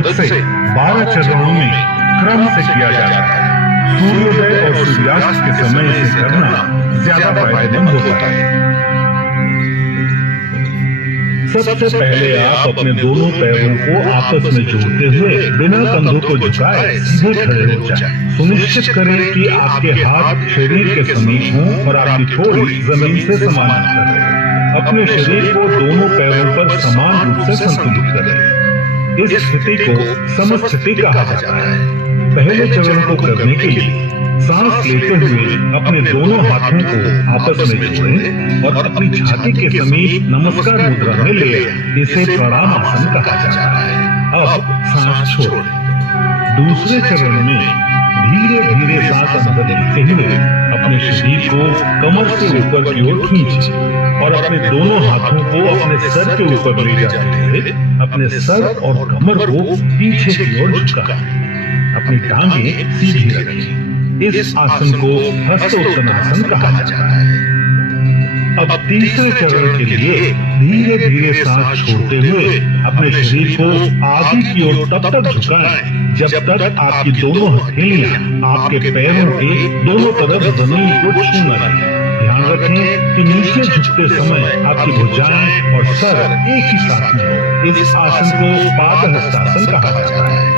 मुहूर्त से 12 चरणों में क्रम से किया जाता है। सूर्योदय और सूर्यास्त के समय इसे करना ज्यादा फायदेमंद होता है। सबसे पहले आप अपने दोनों पैरों को आपस में जोड़ते हुए बिना कंधों को झुकाए सीधे खड़े हो जाएं। सुनिश्चित करें कि आपके हाथ शरीर के समीप हों और आपकी ठोड़ी जमीन से समानांतर रहे। अपने शरीर को दोनों पैरों पर समान रूप से संतुलित करें। इस स्थिति को समस्थिति कहा जाता है। पहले चरण को करने के लिए सांस लेते हुए अपने दोनों हाथों को आपस में जोड़ें और अपनी छाती के समीप नमस्कार मुद्रा में ले आएं। इसे प्रणाम आसन कहा जाता है। अब सांस छोड़ें। दूसरे चरण में धीरे धीरे सांस अंदर लेते हुए अपने शरीर को कमर से ऊपर की ओर खींचें और अपने दोनों हाथों को अपने सर के ऊपर ले जाते हुए अपने सर और कमर को पीछे की ओर झुकाएं। अपनी टांगें सीधी रखें। इस आसन को हस्तोत्तनासन कहा जाता है। अब तीसरे चरण के लिए धीरे धीरे सांस छोड़ते हुए अपने शरीर को आगे की ओर तब तक झुकाएं जब तक आपकी दोनों हथेलियां आपके पैरों के दोनों तरफ जमीन को छू न लें। ध्यान रखें कि नीचे झुकते समय आपकी भुजाएं और सर एक ही साथ में हो। इस आसन को पादहस्तासन कहा जाता है।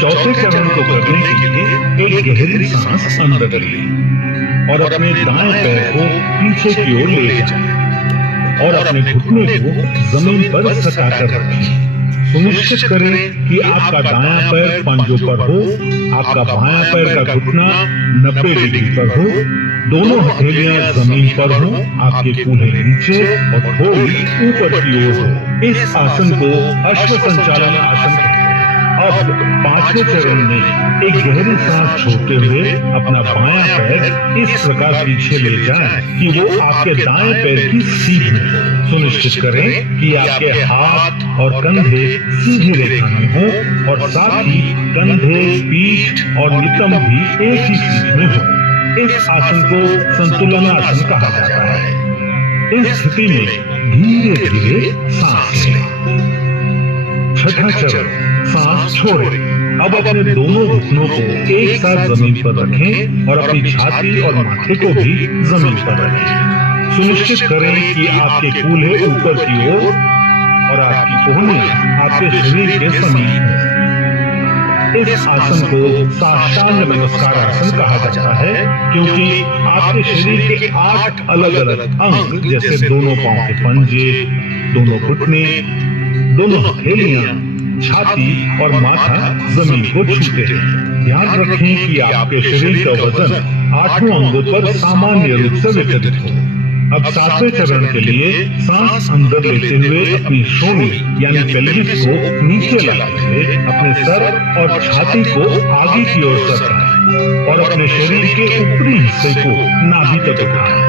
चौथे चरण को करने के लिए एक गहरी सांस अंदर लें और अपने दाएं पैर को पीछे की ओर ले जाएं और अपने घुटने को जमीन पर सटाकर रखें। सुनिश्चित करें कि आपका दायां पैर पंजों पर हो, आपका बायां पैर का घुटना 90 डिग्री पर हो, दोनों हथेलियां जमीन पर हो, आपके कूल्हे नीचे और ठोड़ी ऊपर की ओर हो। इस आसन को अश्व संचालन आसन कहते हैं। अब पांचवें चरण में एक गहरी सांस छोड़ते हुए अपना बायां पैर इस प्रकार पीछे ले जाएं कि वो आपके दाएं पैर की सीध में हो। सुनिश्चित करें कि आपके हाथ और कंधे सीधी रेखा में हो और साथ ही कंधे, पीठ और नितंब भी एक ही सीध में हो। इस आसन को संतुलन आसन कहा जाता है। इस स्थिति में धीरे धीरे सांस लें। छठा चरण सांस छोड़ें। अब अपने दोनों घुटनों को एक साथ जमीन पर रखें और अपनी छाती और माथे को भी जमीन पर रखें। सुनिश्चित करें कि आपके कूल्हे ऊपर की ओर और आपकी कोहनी आपके शरीर के समीप हो। इस आसन को साष्टांग नमस्कार आसन कहा जाता है क्योंकि आपके शरीर के 8 अलग अलग अंग जैसे दोनों पांव के पंजे, दोनों घुटने, दोनों हथेलियां, छाती और माथा जमीन को छूते हैं। ध्यान रखें कि आपके शरीर का वजन 8 अंगों पर सामान्य रूप से वितरित हो। अब 7वें चरण के लिए सांस अंदर लेते हुए अपनी श्रोणी यानी पेल्विस को नीचे लाते हुए अपने सर और छाती को आगे की ओर सरकाएं और अपने शरीर के ऊपरी हिस्से को नाभि तक उठाएं।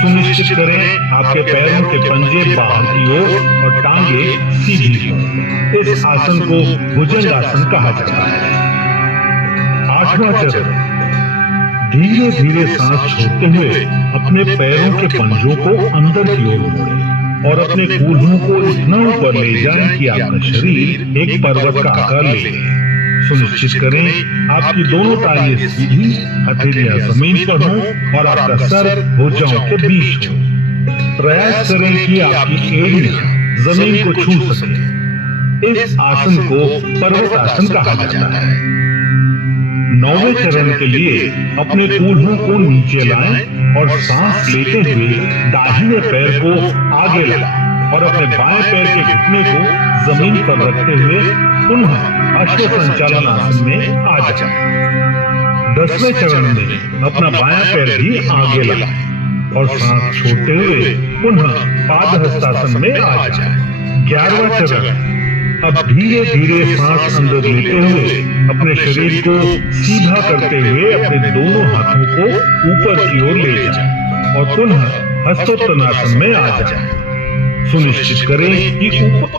सुनिश्चित करें आपके पैरों के पंजे बाहर की ओर और टांगे सीधी हों। इस आसन को भुजंगासन कहा जाता है। 8वां चरण धीरे धीरे सांस छोड़ते हुए अपने पैरों के पंजों को अंदर की ओर मोड़ें और अपने कूल्हों को इतना ऊपर ले जाएं कि आपका शरीर एक पर्वत का आकार ले ले। सुनिश्चित करें आपकी दोनों टांगें सीधी, हथेलियां जमीन पर हों और आपका सर भुजाओं के बीच हो। प्रयास करें कि आपकी एड़ियां जमीन को छू सके। इस आसन को पर्वतासन कहा जाता है। 9वें चरण के लिए अपने कूल्हों को नीचे लाएं और सांस लेते हुए दाहिने पैर को आगे लाएं और अपने बाएं पैर के घुटने को जमीन पर रखते हुए पुनः अश्व संचालन आसन में आ जाएं। 10वें चरण में अपना बायां पैर भी आगे लाएं और सांस छोड़ते हुए पुनः पादहस्तासन में आ जाएं। 11वां चरण अब धीरे धीरे सांस अंदर लेते हुए अपने शरीर को सीधा करते हुए अपने दोनों हाथों को ऊपर की ओर ले जाएं और पुनः हस्तोत्तनासन में आ जाएं। सुनिश्चित करें कि ऊपर